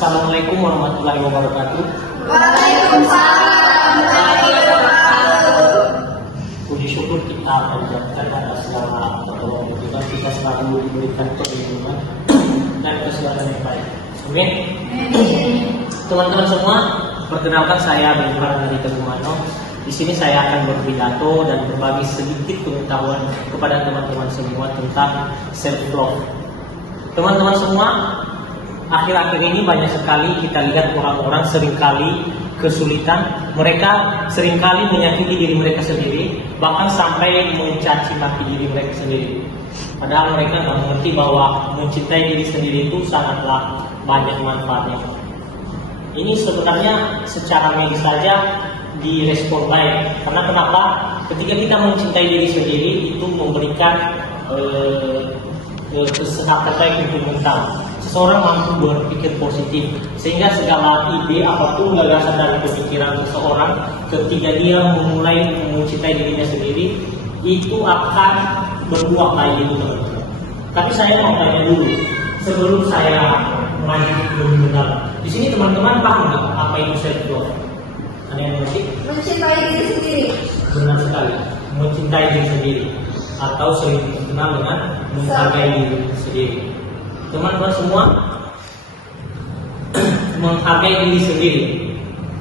Assalamualaikum warahmatullahi wabarakatuh. Waalaikumsalam warahmatullahi wabarakatuh. Puji syukur kita panjatkan atas segala pertolongan Tuhan, kita selalu diberikan perlindungan dan kesehatan yang baik. Amin. Teman-teman semua, perkenalkan saya Benhar dari Tegumano. Di sini saya akan berpidato dan berbagi sedikit pengetahuan kepada teman-teman semua tentang self love. Teman-teman semua, akhir-akhir ini banyak sekali kita lihat orang-orang seringkali kesulitan, mereka seringkali menyakiti diri mereka sendiri, bahkan sampai mencaci maki diri mereka sendiri. Padahal mereka nggak mengerti bahwa mencintai diri sendiri itu sangatlah banyak manfaatnya. Ini sebenarnya secara medis saja direspon baik. Karena kenapa? Ketika kita mencintai diri sendiri itu memberikan kesehatan baik untuk mental. Seseorang mampu berpikir positif, sehingga segala ide apapun gagasan dan pemikiran seseorang ketika dia memulai mencintai dirinya sendiri itu akan berbuah baik itu teman-teman. Tapi saya mau tanya dulu sebelum saya melanjutkan lebih mendalam. Di sini teman-teman paham nggak apa itu self love? Ada yang mengerti? Mencintai diri sendiri. Benar sekali, mencintai diri sendiri atau sering dikenal dengan menghargai diri sendiri. Teman-teman semua, menghargai diri sendiri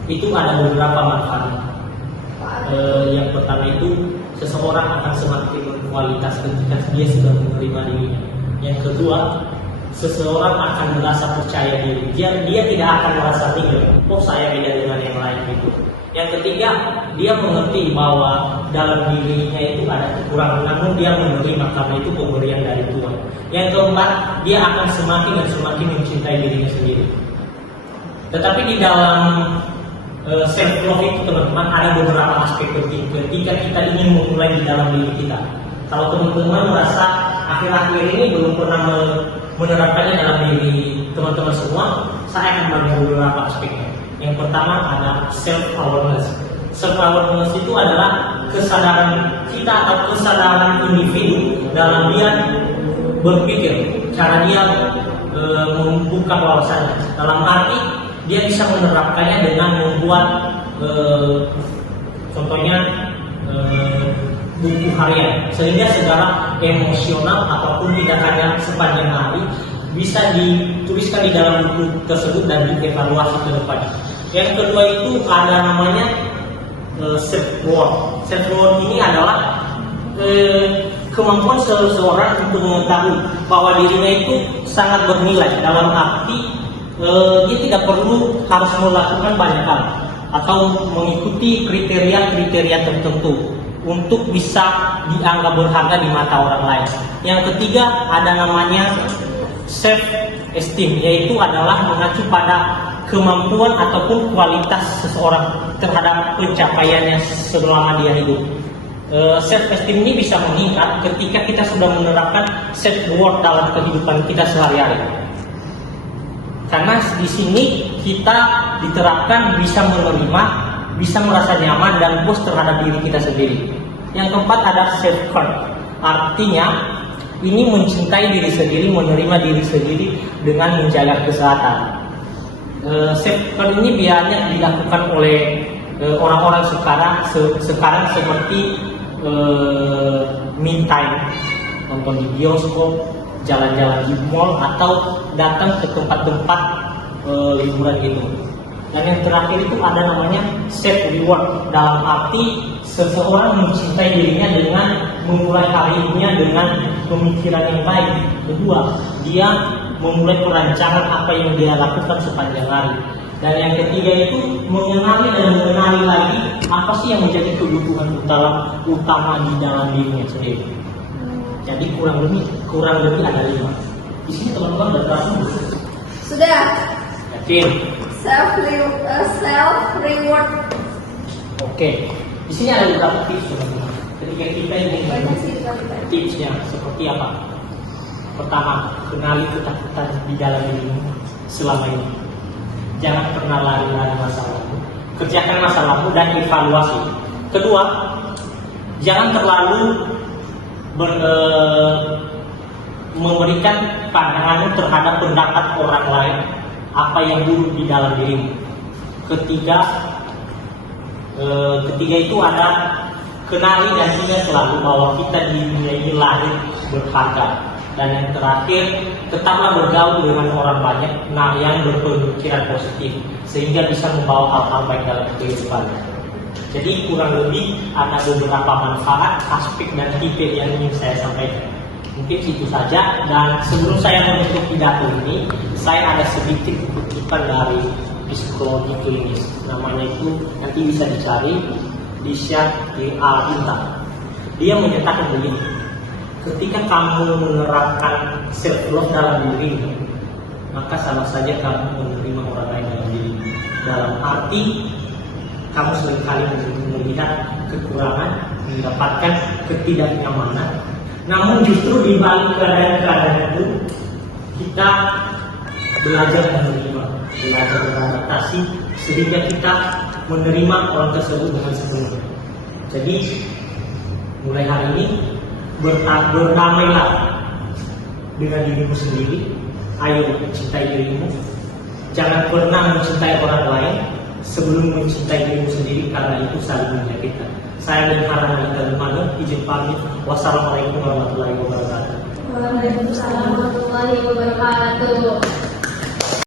itu ada beberapa manfaat. Yang pertama itu seseorang akan semakin berkualitas ketika dia sudah menerima dirinya. Yang kedua, seseorang akan merasa percaya diri. Dia tidak akan merasa tinggal. Oh, saya beda dengan yang lain gitu. Yang ketiga, dia mengerti bahwa dalam dirinya itu ada kekurangan, namun dia menerima karena itu pemberian dari Tuhan. Yang keempat, dia akan semakin dan semakin mencintai dirinya sendiri. Tetapi di dalam self love itu teman-teman ada beberapa aspek penting ketika kita ingin memulai di dalam diri kita. Kalau teman-teman merasa akhir-akhir ini belum pernah menerapkannya dalam diri teman-teman semua, saya akan bagi beberapa aspeknya. Yang pertama ada self-awareness. Self-awareness itu adalah kesadaran kita atau kesadaran individu dalam dia berpikir, cara dia membuka wawasannya. Dalam arti dia bisa menerapkannya dengan membuat contohnya buku harian, sehingga segala emosional ataupun tindakannya sepanjang hari bisa dituliskan di dalam buku tersebut dan dievaluasi ke depan. Yang kedua itu ada namanya self-worth. Self-worth ini adalah kemampuan seseorang untuk mengetahui bahwa dirinya itu sangat bernilai, dalam arti dia tidak perlu harus melakukan banyak hal atau mengikuti kriteria-kriteria tertentu untuk bisa dianggap berharga di mata orang lain. Yang ketiga ada namanya self esteem, yaitu adalah mengacu pada kemampuan ataupun kualitas seseorang terhadap pencapaiannya selama dia hidup. Self esteem ini bisa meningkat ketika kita sudah menerapkan self worth dalam kehidupan kita sehari-hari. Karena di sini kita diterapkan bisa menerima, bisa merasa nyaman dan puas terhadap diri kita sendiri. Yang keempat ada self care. Artinya ini mencintai diri sendiri, menerima diri sendiri dengan menjaga kesehatan. Self care ini biasanya dilakukan oleh orang-orang sekarang seperti me time, nonton di bioskop, jalan-jalan di mall, atau datang ke tempat-tempat liburan gitu. Dan yang terakhir itu ada namanya self reward, dalam arti seseorang mencintai dirinya dengan memulai harinya dengan pemikiran yang baik. Kedua, dia memulai perancangan apa yang dia lakukan sepanjang hari. Dan yang ketiga itu mengenali dan mengenali lagi apa sih yang menjadi kebutuhan utama di dalam dirinya sendiri. Jadi kurang lebih ada 5. Di sini teman-teman sudah terasa belum? Sudah. Yakin? Self reward. Oke. Di sini ada beberapa tips teman-teman. Ketika kita ingin tipsnya seperti apa? Pertama, kenali ketakutan di dalam dirimu selama ini. Jangan pernah lari-lari masa lalu. Kerjakan masa lalu dan evaluasi. Kedua, jangan terlalu memberikan pandanganmu terhadap pendapat orang lain apa yang buruk di dalam dirimu. Ketiga itu ada kenali dan ingat selalu bahwa kita di dunia ini lahir berharga. Dan yang terakhir, tetaplah bergaul dengan orang banyak yang berpemikiran positif sehingga bisa membawa hal-hal baik dalam kehidupan. Jadi kurang lebih ada beberapa manfaat, aspek dan tipe yang ingin saya sampaikan. Mungkin itu saja. Dan sebelum saya menutup pidato ini, saya ada sedikit kutipan dari psikologi klinis. Namanya itu nanti bisa dicari di Syah Al-Inta. Dia menyatakan begini: ketika kamu menerapkan self love dalam dirimu, maka sama saja kamu menerima orang lain dalam dirimu. Dalam arti kamu seringkali melihat kekurangan, mendapatkan ketidaknyamanan. Namun justru di balik keadaan-keadaan itu kita belajar menerima, belajar beradaptasi sehingga kita menerima orang tersebut dengan sepenuhnya. Jadi mulai hari ini berdamailah dengan dirimu sendiri. Ayo cintai dirimu. Jangan pernah mencintai orang lain sebelum mencintai dirimu sendiri, karena itu saling menyakitkan. Saya Harana Kalimano, izin pamit. Wassalamualaikum warahmatullahi wabarakatuh. Waalaikumsalam warahmatullahi wabarakatuh.